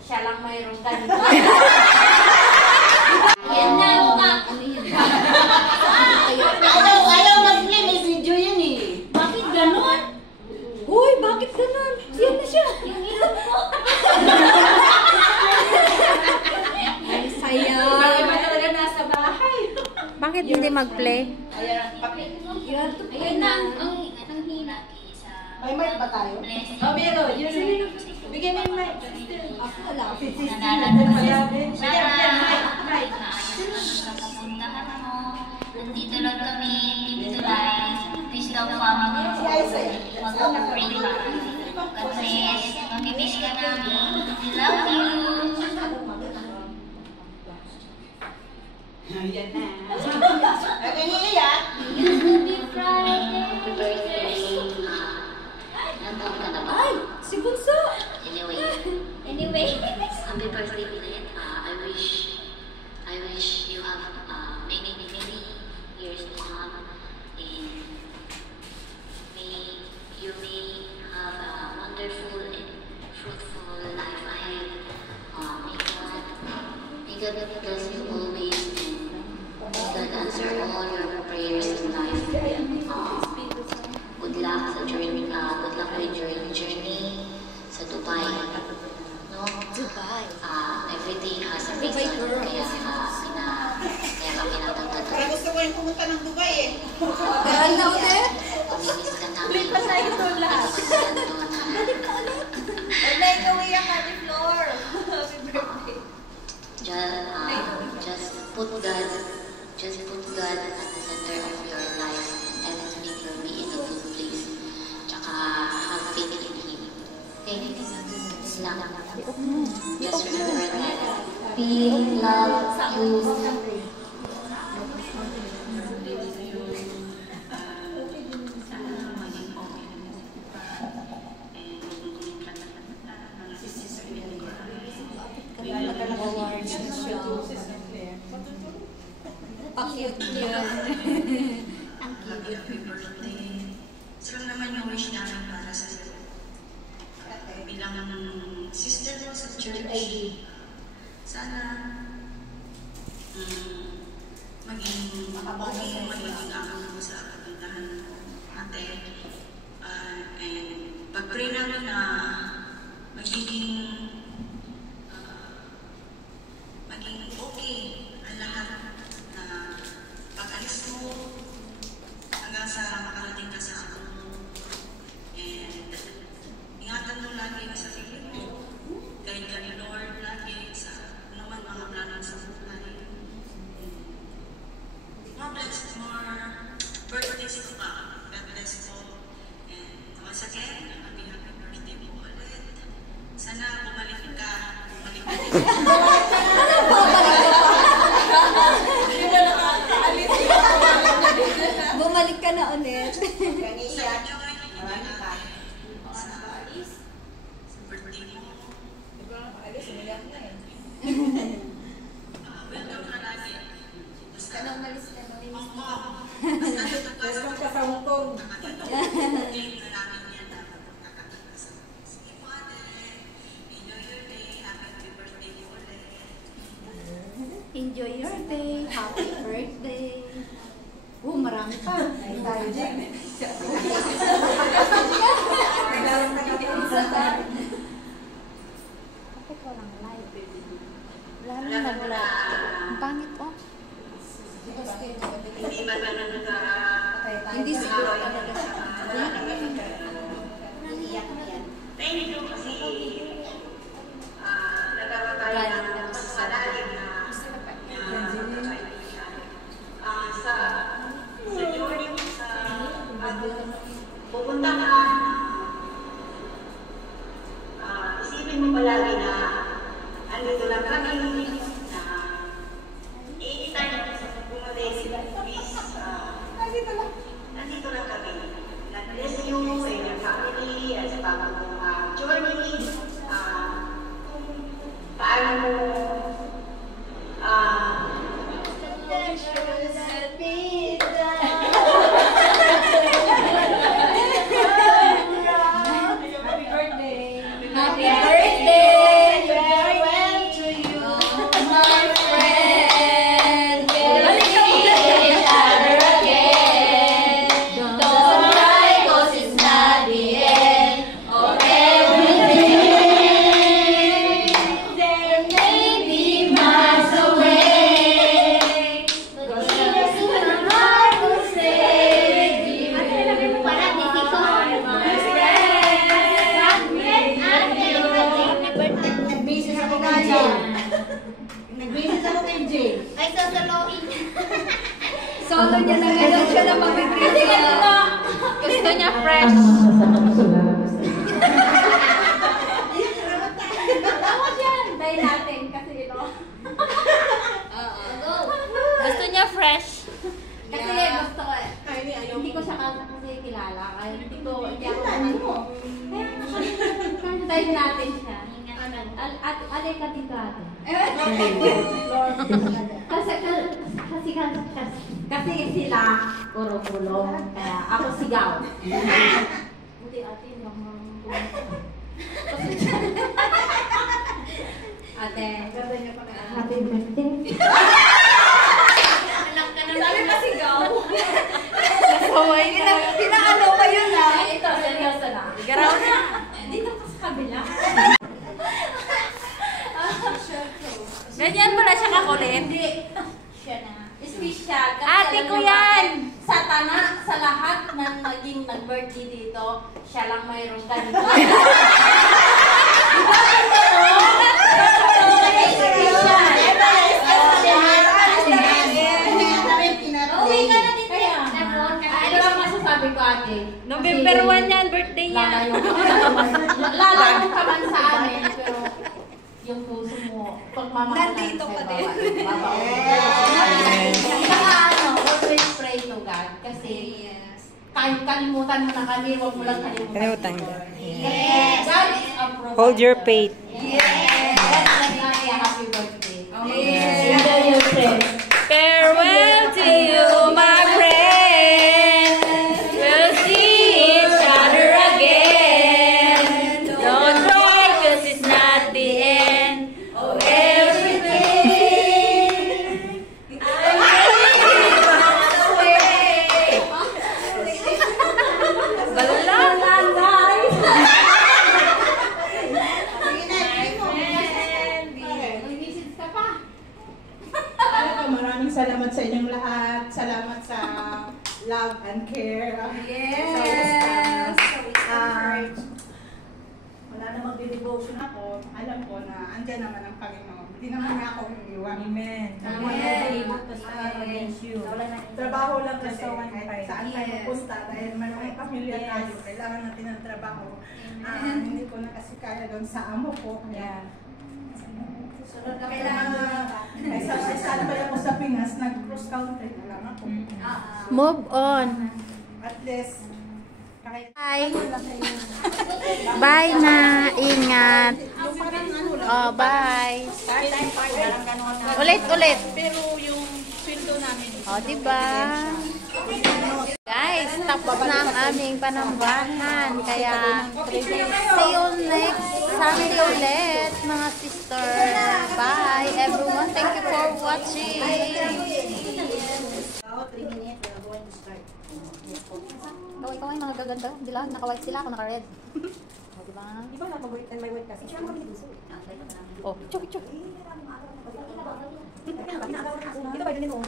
siya lang mayroong ganito. Yan na mukha. Ayaw mag-play, may video yun eh. Bakit ganon? Uy, bakit ganon? Yan na siya. Yung ilong mo. Ay, saya. Bakit ba talaga nasa bahay? Bakit hindi mag-play? Ayan na, ang hina. May mic ba tayo? Oh, meron. Yun. Bigyan mo yung mic. Ako wala. Nandito lang kami, dito live. Please daw family. Mag-pray ka. God bless. Mag-miss ka namin. Love you. Ayan na. Ay, kiniiyak. It's gonna be Friday. Happy birthday. Nandun ka na ba? Ay, si Bunso. Anyway, happy birthday ulit. I wish you have many years to come, and you may have a wonderful and fruitful life ahead. May God bless you always, and may God answer all your prayers in life. Good luck sa journey. Good luck with your journey sa Dubai. No? Dubai. Everything has a reason. Kaya kami natagtad. Para gusto ko yung pumunta ng Dubai eh. Kaya na ulit. Pamimiss ka namin. Ulit pa tayo doon lahat. Balik ka ulit. Wala yung uwiyak ka ni Flor. Happy birthday. Just put God at the center of your life, and everything will be in a good place. Tsaka have faith in Him. Okay? Just remember that we love you. Pakiyot niya. Happy birthday. Sila naman yung wish namin para sa bilang sister mo sa church. Sana maging magiging akal mo sa pagpuntahan natin. And pag-pray namin na magiging okay ang lahat na pag-alis mo hanggang sa makarating ka sa ako mo. And ingatan mo lagi ang sarili mo. Guide ka ni Lord lagi sa naman mga plano sa buhay. More blessed, more birthdays to come. God bless you. And once again, happy birthday po ulit. Sana bumalik ka. Bumalik ka din. Bumalik ka na ulit. Kaniiyak. Marami pa. Sa birthday mo. Welcome ka lagi. Basta Anong malis ka na? Welcome ka sa Hong Kong. game na namin yan na nakakita sa sige po ate. Enjoy your day. Happy birthday po ulit. Enjoy your day. Happy birthday. Marami pa. Ay, tayo dyan. Bakit walang live? Wala nang nag-live. Ang pangit oh. Hindi ba ganun ka? Hindi siguro talaga siya. Thank you kasi nagkakatayo ng pagpalalim na sa journey mo sa pupuntahan. Isipin mo palagi na andito lang kami na anytime na sa bumalik, please, nandito lang kami. God bless you and your family at sa pagpapang journey Jay. Ay, sasaloin. Solo niya na ngayon siya na mag-greet. Gusto niya fresh. Tawag yan. Dahil natin kasi ito. Go. Gusto niya fresh. Kasi Yeah. gusto ko hindi ko siya kasi kilala. Kaya hindi ako dahil natin siya. Alay ka dito ate. Kasi sila puro kulong. Kaya ako sigaw. Buti ate ate, happy birthday. Anak ka na. Sabi pa sigaw. Kasaway na. Pinaano pa yun ah. Ito, seryoso na. Garaw na. Dito ka sa kabila. Ganyan pala siya kakulit. Hindi. Siya na. Special. Kasi Ate alam ko niyo yan! bakit? Sa lahat ng naging nag-birthday dito, siya lang mayroong ganito. Uwi ka na dito. Ano lang masasabi ko ate? November 1 yan, birthday niya. Lalayo ka man sa amin, pero yung puso mo, pagmamahalan Nandito pa din. Saka always pray to God. Kasi kahit kalimutan mo na kami, huwag mo lang kalimutan. Yes. God is approval. Hold your faith. Yes. Happy birthday. Yes. Enjoy yourself. Farewell to you, my friend. We'll see each other again. Don't cry, 'cause it's not the end of everything. Balang guys. May-message ka pa. Maraming salamat sa inyong lahat. Salamat sa love and care. Yes. Wala na magdi-devotion ako. Alam ko na andyan naman ang Panginoon. Hindi naman niya ako iiwan. Amen. Trabaho lang kasi kahit saan tayo pupunta dahil maraming pamilya tayo. Kailangan natin ng trabaho. Hindi ko na kasi kaya doon sa amo ko. Kaya kaya saan ba ako sa Pinas, nag-cross country na lang ako. Move on. At least, kahit Bye. Bye na. Ingat. Oh, bye. Ulit. pero yung sweldo namin. Oh, diba? Guys, tapos na ang aming panambahan. Kaya, see you next Sunday ulit, mga sister. Bye, everyone. Thank you for watching. Kaway-kaway, mga gaganda. Diba? Naka-white sila. Ako naka-red. O, diba? Iba na mag-white and my white kasi. Oh, chuk. Ito ba yun mo?